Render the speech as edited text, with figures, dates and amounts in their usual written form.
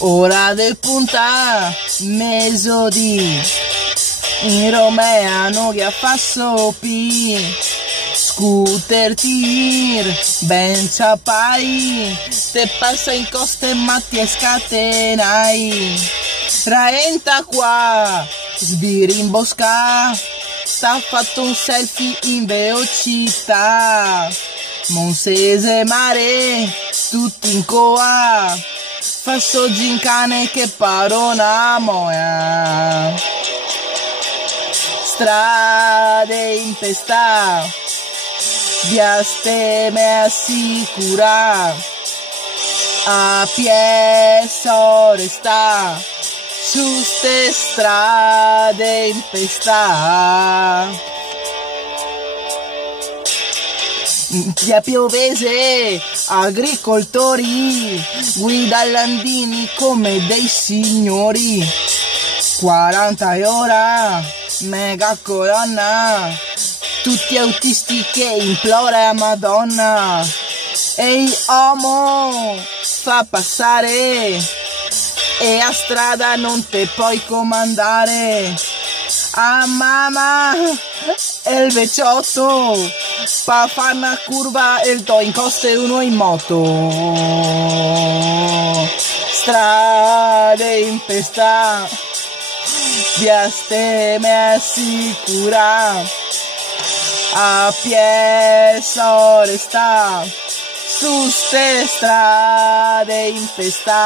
Ora del punta mezzodì, in Romea non che fa sopi, scooter tir, ben ciapai, te passa in coste ma ti scatenai, raenta qua, sbirimbosca, t'ha fatto un selfie in velocità, Monsese mare, tutti in coa, fasso gincane che parona moia, strade in testa, viaste me assicura, a piesa resta, su ste strade in testa. Via Piovese, agricoltori, guida Landini come dei signori, 40 ora, mega colonna, tutti autisti che implora a Madonna, ehi uomo, fa passare, e a strada non te puoi comandare, ah mamma, è il vecchiotto, pa fare una curva e il to in costa e uno in moto, strade in testa, viaste me assicura, a piesa resta, su ste strade in testa.